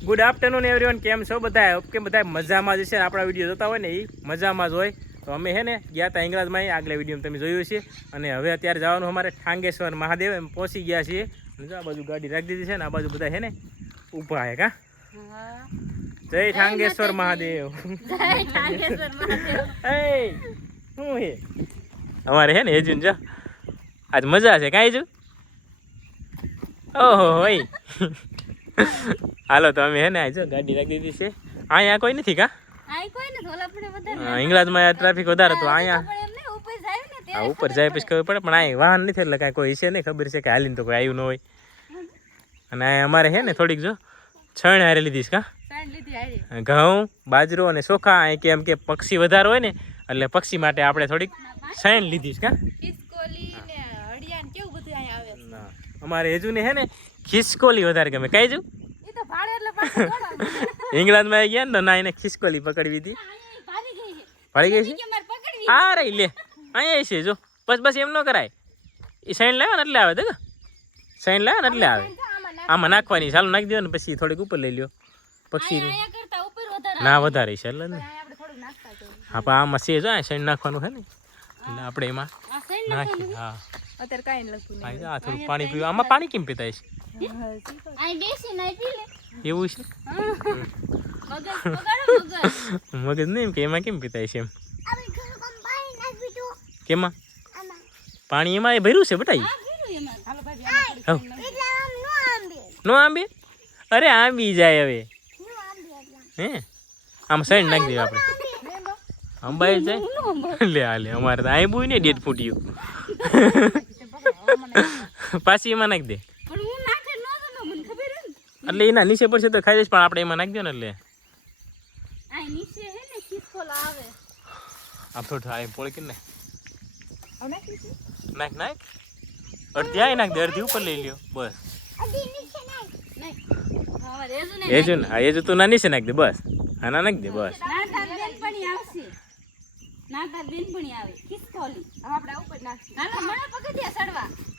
Good afternoon everyone, કેમ છો બધા? ઓકે, બધા મજામાં જ છે. આપણા વિડીયો જોતા હોય ને એ મજામાં જ હોય. તો અમે હે ને ગયા હતા હિંગળાજમાં, આગલા વિડીયો તમે જોયું છે. અને હવે અત્યારે જવાનું અમારે ઠાંગેશ્વર મહાદેવ, એમ પહોંચી ગયા છીએ. અને આ બાજુ ગાડી રાખી દીધી છે ને આ બાજુ બધા હે ને ઊભા હે કા. જય ઠાંગેશ્વર મહાદેવ. શું હે અમારે હે ને હેજુન જો આજ મજા છે કાંઈ જો. ઓહો ભાઈ હાલો તો અમે હે ને જો ગાડી રાખી દીધી છે. અહીંયા કોઈ નથી કા? હિંગળાજમાં ટ્રાફિક વધારે તો અહીંયા ઉપર જાય પછી ખબર પડે, પણ અહીં વાહન નથી એટલે કાંઈ કોઈ છે નહીં. ખબર છે કે હાલીને તો કોઈ આવ્યું ન હોય. અને અમારે હે ને થોડીક જો છણ હારે લીધી છે કા, ઘઉં બાજરો અને ચોખા. અહીં કેમ કે પક્ષી વધારે હોય ને એટલે પક્ષી માટે આપણે થોડીક છણ લીધી છે કા. અમારે હજુ ને હે ને ખિસકોલી વધારે ગમે. કઈ જુ હિંગળાજમાં આવી ગયા ને તો ના એને ખિસકોલી પકડવી હતી. પડી ગઈ છે હા રહી લે અહીંયા છે જો. બસ એમ ન કરાય. એ સાઈન લાવે ને એટલે આવે તો સાઈન લાવે ને એટલે આવે. આમાં નાખવાની ચાલુ નાખી દો ને પછી થોડીક ઉપર લઈ લ્યો. પક્ષી ના વધારે છે એટલે ને હા પણ આમાં છે જો સાઈન નાખવાનું છે ને એટલે આપણે એમાં નાખીએ. હા અત્યારે કાંઈ લખવું નહીં. આ થોડું પાણી પીવું. આમાં પાણી કેમ પીતા છે એવું છે? મગજ નહીં કે એમાં કેમ પીતા છે એમ? કેમાં પાણી એમાં એ ભર્યું છે બટાઈ? નો આંબી? અરે આંબી જાય હવે હે. આમ સાઈડ નાખી દઈએ આપણે. અંબાઈ જાય લે હાલે. અમારે તો આંબું ને ડેટ ફૂટ્યું પાછી એમાં નાખી દે એટલે એના નીચે પડશે તો ખાઈ દઈશ, પણ આપણે એમાં નાખી દો ને એટલે આ થોડું આ પોળી કે નાખ અડધી આ નાખ દે, અડધી ઉપર લઈ લ્યો બસ. એજુ ને હા એજુ તું ના નીચે નાખ દે બસ. હા ના નાખ દે બસ.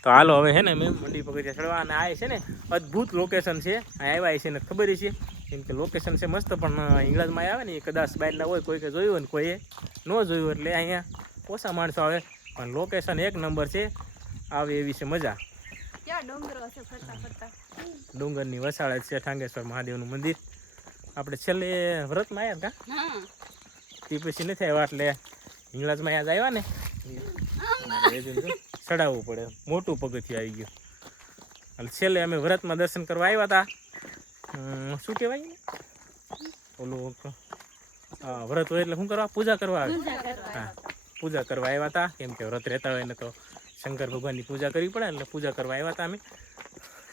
તો હાલો હવે હે ને મેં મંડી પગથિયા ચડવા. અને આ છે ને અદ્ભુત લોકેશન છે. અહીંયા આવ્યા છે ને ખબર છે કેમ કે લોકેશન છે મસ્ત, પણ હિંગળાજમાં આવે ને એ કદાચ બહારના હોય કોઈ કે જોયું હોય ને કોઈએ ન જોયું એટલે અહીંયા ઓછા માણસો આવે, પણ લોકેશન એક નંબર છે. આવે એવી છે મજા. ડુંગરની વસાળે છે ઠાંગેશ્વર મહાદેવનું મંદિર. આપણે છેલ્લે વ્રતમાં આવ્યા કા તે પછી નથી આવ્યા એટલે હિંગળાજમાં યાદ આવ્યા ને ચડાવવું પડે. મોટું પગથિયું આવી ગયું એટલે છેલ્લે અમે વ્રતમાં દર્શન કરવા આવ્યા હતા. શું કહેવાય ઓલું હા વ્રત હોય એટલે શું કરવા? પૂજા કરવા આવે. હા પૂજા કરવા આવ્યા હતા. કેમ કે વ્રત રહેતા હોય ને તો શંકર ભગવાનની પૂજા કરવી પડે એટલે પૂજા કરવા આવ્યા હતા અમે.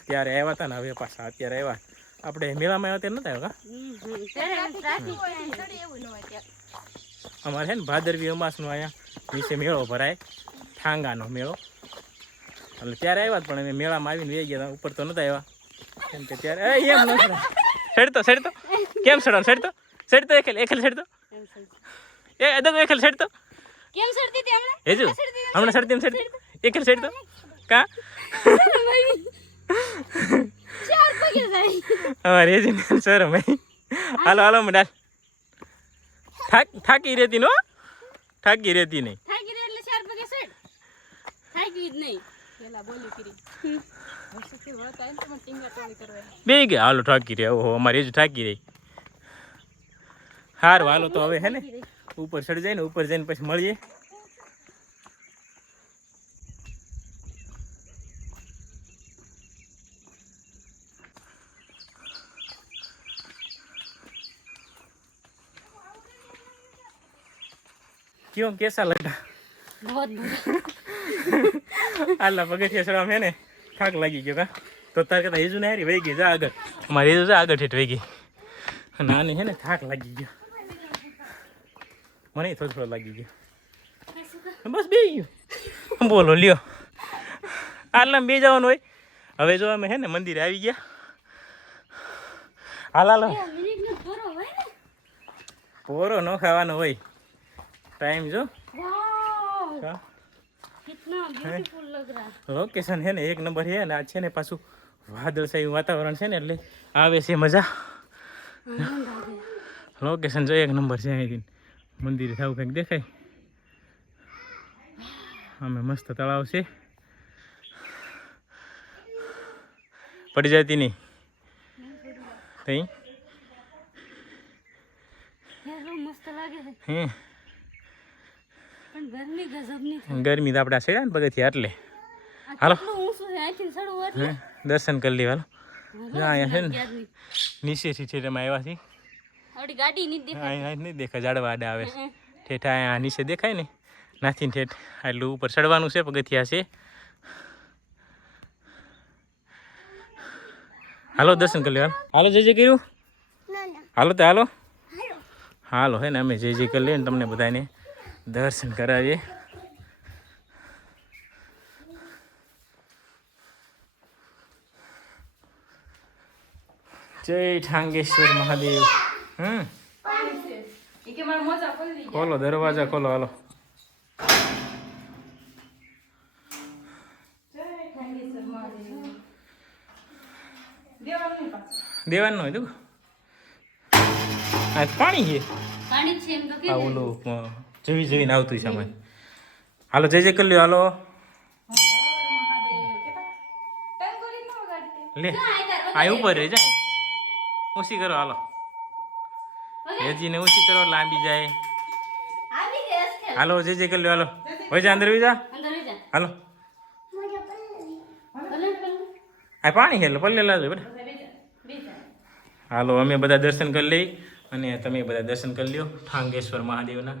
ત્યારે આવ્યા હતા ને હવે પાછા અત્યારે આવ્યા. આપણે મેળામાં આવ્યા ત્યારે નતા આવ્યા. અમારે છે ને ભાદરવી અમાસનો અહીંયા નીચે મેળો ભરાય, ઠાંગાનો મેળો. એટલે ત્યારે આવ્યા પણ અમે મેળામાં આવીને વહી ગયા. ઉપર તો નતા આવ્યા કેમ કે ત્યારે એમ ન સડતો કેમ સડતો એકલ સડતો એ એકલ સડતો કેમ સડતી હતી હમણાં સડતી એમ સડતી એકલ સડતો કા અમારે એ જ સર ભાઈ. હાલો મંડાલ થાકી રહેતી નો થાકી રહેતી નહીં બે ગયા. હાલો થાકી રહે. ઓહો અમારે એ જ થાકી રહી. હારું હાલો તો હવે હે ને ઉપર ચડી જાય ને ઉપર જઈને પછી મળીએ. क्यों कैसा लगा? बहुत आला पगथिया चढ़वा में ने થાક લાગી ગયો કા. તો તાર કહેતા હેજુ ને હારી વહી ગઈ જા આગળ. અમારે હેજુ જા આગળ ઠેઠ વહી ગઈ અને આને હે ને થાક લાગી ગયો. મને થોડો લાગી ગયો બસ બે ગયું. બોલો લ્યો આટલા બે જવાનું હોય. હવે જો અમે હે ને મંદિરે આવી ગયા. હાલો પોરો ન ખાવાનો હોય टाइम जो लोकेशन है ने एक नंबर है ने आज है ने पाछू वादळ से वातावरण है ने એટલે આવે છે મજા. લોકેશન જો એક નંબર છે અહીંથી મંદિર થાવું કંઈક દેખાય. અમે મસ્ત તળાવ છે, પડી જતી નહીં તઈ મસ્ત લાગે છે હે. પણ ગરમી ગજબની છે. ગરમી તો આપણે સેડા ને પગથિયા એટલે હાલો ઊંચું છે અહીંથી ચડવું એટલે દર્શન કરી લેવા. અહીંયા છે ને નીચેથી છે એમાં આવ્યા છીએ. આપણી ગાડી નહીં દેખાય. અહીં નહીં દેખાય, ઝાડવા આડા આવે છે. ઠેઠા અહીંયા નીચે દેખાય ને નાથી ઠેઠ એટલું ઉપર ચડવાનું છે, પગથિયા છે. હાલો દર્શન કરી લેવા. હાલો જય કર્યું. હાલો તો હાલો હાલો હે ને અમે જય કરી લઈએ ને તમને બધાને દર્શન કરાવીએ. જય ઠાંગેશ્વર મહાદેવ. ખોલો દરવાજા ખોલો. હાલો દેવાનું હોય તું આ પાણી છે. પાણી છે એમ તો કે આ ઓલું જોઈને આવતું છે. હાલો જય કરી લ્યો. હાલો લે આ ઉપર રહી જાય ઓછી કરો. હાલો હેજીને ઓછી કરો, લાંબી જાય. આવી ગેસ છે. હાલો જય કરી લ્યો. હાલો હોય જા અંદર વી જા. અંદર લઈ જા. હાલો ભલે આ પાણી છે એટલે પલ્લે લાજો બરાબર. હાલો અમે બધા દર્શન કરી લઈ અને તમે બધા દર્શન કરી લ્યો ઠાંગેશ્વર મહાદેવના.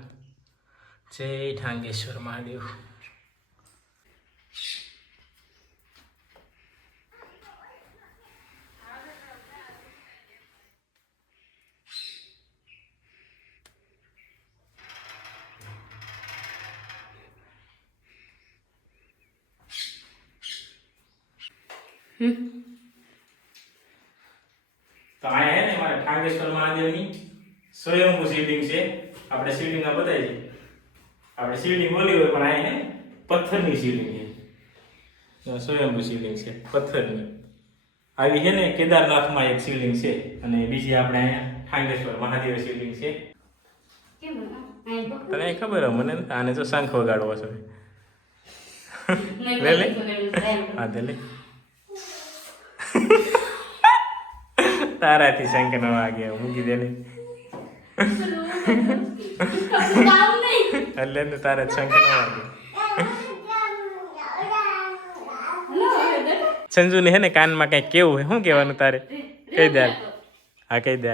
જય ઠાંગેશ્વર મહાદેવ. તો આયા હે ને મારે ઠાંગેશ્વર મહાદેવની સ્વયંભૂ શિવલિંગ છે. આપણે શિવલિંગમાં બતાવી છે, આપણે શિવલિંગ બોલી હોય પણ આયા હે પથ્થરની શિવલિંગ છે. સ્વયંભૂ શિવલિંગ છે પથ્થરની. આવી છે ને કેદારનાથમાં એક શિવલિંગ છે અને બીજી આપણે અહીંયા ઠાંગેશ્વર મહાદેવ શિવલિંગ છે. કેમ તને ખબર હે મને આને તો શંખ વગાડવો છે. લે લે હા દે લે. તારાથી શંખ ન વાગે મૂકી દે ને એટલે ને તારા શંખ ન વાગે. સંજુ ને હે ને કાનમાં કઈ કેવું હે, શું કહેવાનું તારે કહી દે. હા કહી દે.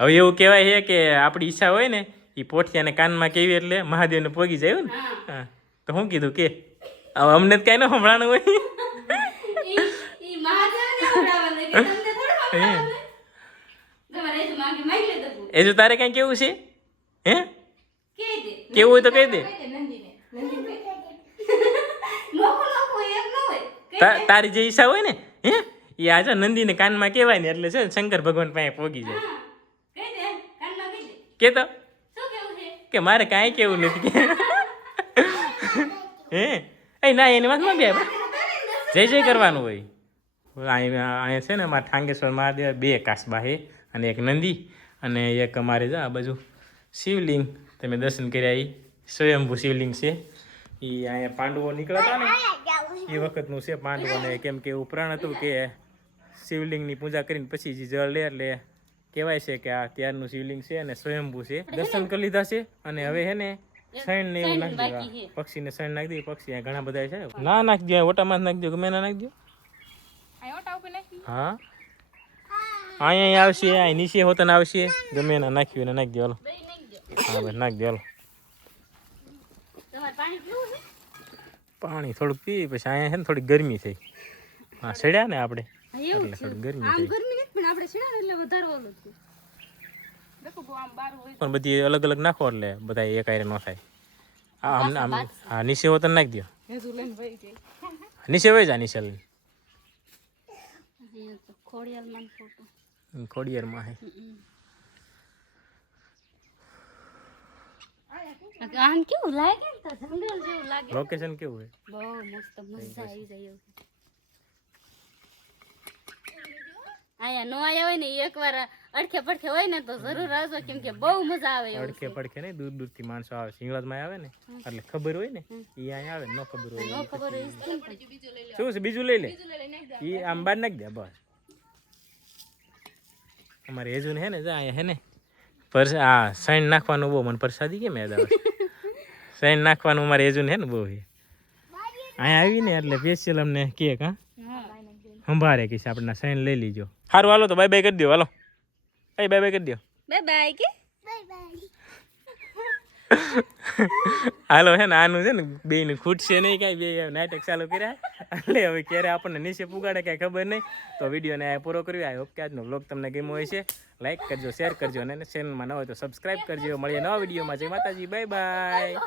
હવે એવું કહેવાય છે કે આપણી ઈચ્છા હોય ને એ પોઠિયાને કાનમાં કેવી એટલે મહાદેવને પોગી જાય ને. હા તો શું કીધું કે હવે અમને કઈ ન સંભળાણું હોય. એ જો તારે કઈ કેવું છે હે, કેવું હોય તો કહી દે. તારી જે ઈચ્છા હોય ને હે એ આજે નંદીને કાનમાં કહેવાય ને એટલે છે શંકર ભગવાન પાસે પોગી જાય. કે તો કે મારે કાંઈ કેવું નથી હે. એ ના એની વાત માં બે જય કરવાનું હોય. અહીંયા છે ને અમારે ઠાંગેશ્વર મહાદેવ 2 કાસબા છે અને એક નંદી અને એક અમારે જા બાજુ શિવલિંગ તમે દર્શન કર્યા. એ સ્વયંભૂ શિવલિંગ છે. એ અહીંયા પાંડવો નીકળ્યા હતા ને એ વખતનું છે. પાંડવોને કેમ કે એવું પ્રણ હતું કે શિવલિંગની પૂજા કરીને પછી જે જળ લે એટલે કહેવાય છે કે આ ત્યારનું શિવલિંગ છે અને સ્વયંભૂ છે. દર્શન કરી લીધા છે અને હવે છે ને સૈન ને એવું નાખી દેવા. પક્ષીને સૈન નાખી દે. પક્ષી ઘણા બધા છે. ના નાખી દે, ઓટામાં નાખી દો, ગમે ના નાખી દો. હા અહીંયા આવશે, અહીં નીચે હોતન આવશે, ગમે એના નાખ્યું એને નાખી દો. હાલો હા ભાઈ નાખી દો. હાલો પાણી થોડુંક પી પછી અહીંયા છે ને થોડી ગરમી થઈ. હા સડ્યા ને આપણે એટલે થોડી ગરમી થઈ. પણ બધી અલગ અલગ નાખો એટલે બધા એક આયરે ન થાય. હા નીચે હોતન નાખી દો. નીચે વહી જા. નીચે લઈને ખોડિયારમાં હે. આમ કેવું લાગે ને, જંગલ જેવું લાગે. લોકેશન કેવું હે? બહુ મસ્ત, મજા આવી જાય એવું. અહીંયા નો આયા હોય ને ઈ એકવાર અડખે પડખે હોય ને તો જરૂર આવજો કેમ કે બહુ મજા આવે એવું અડખે પડખે નહીં, દૂર દૂરથી માણસો આવે, સિંગળાજમાં આવે ને એટલે ખબર હોય ને એ અહીંયા આવે, ન ખબર હોય નો ખબર હોય ઈ કેમ પણ. શું છે બીજું લઈ લે, એ આમ બહાર નાખી દે બસ. અમારે હેજુ હે ને જા અહીંયા હે ને આ સૈન નાખવાનું બહુ મને પ્રસાદી કેમ યાદ આવે. સૈન નાખવાનું અમારે હેજુ હે ને બહુ હે. અહીંયા આવીને એટલે સ્પેશિયલ અમને કેક હા સંભાળે કે આપણે સૈન લઈ લીજો. સારું હાલો તો બાય બાય કરી દો, હાલો બાય બાય કરી દો. બાય બાય કે હાલો હે ને આનું છે ને બેયને ખૂટશે નહીં કાંઈ, બે નાટક ચાલુ કર્યા એટલે હવે ક્યારે આપણને નીચે પુગાડે કાંઈ ખબર નહીં. તો વિડીયોને આ પૂરો કર્યો. આઈ હોપ કે આજનો વ્લોગ તમને ગમ્યો હોય છે. લાઈક કરજો, શેર કરજો અને ચેનલમાં ન હોય તો સબસ્ક્રાઈબ કરજો. મળીએ નવા વિડીયોમાં. જય માતાજી, બાય બાય.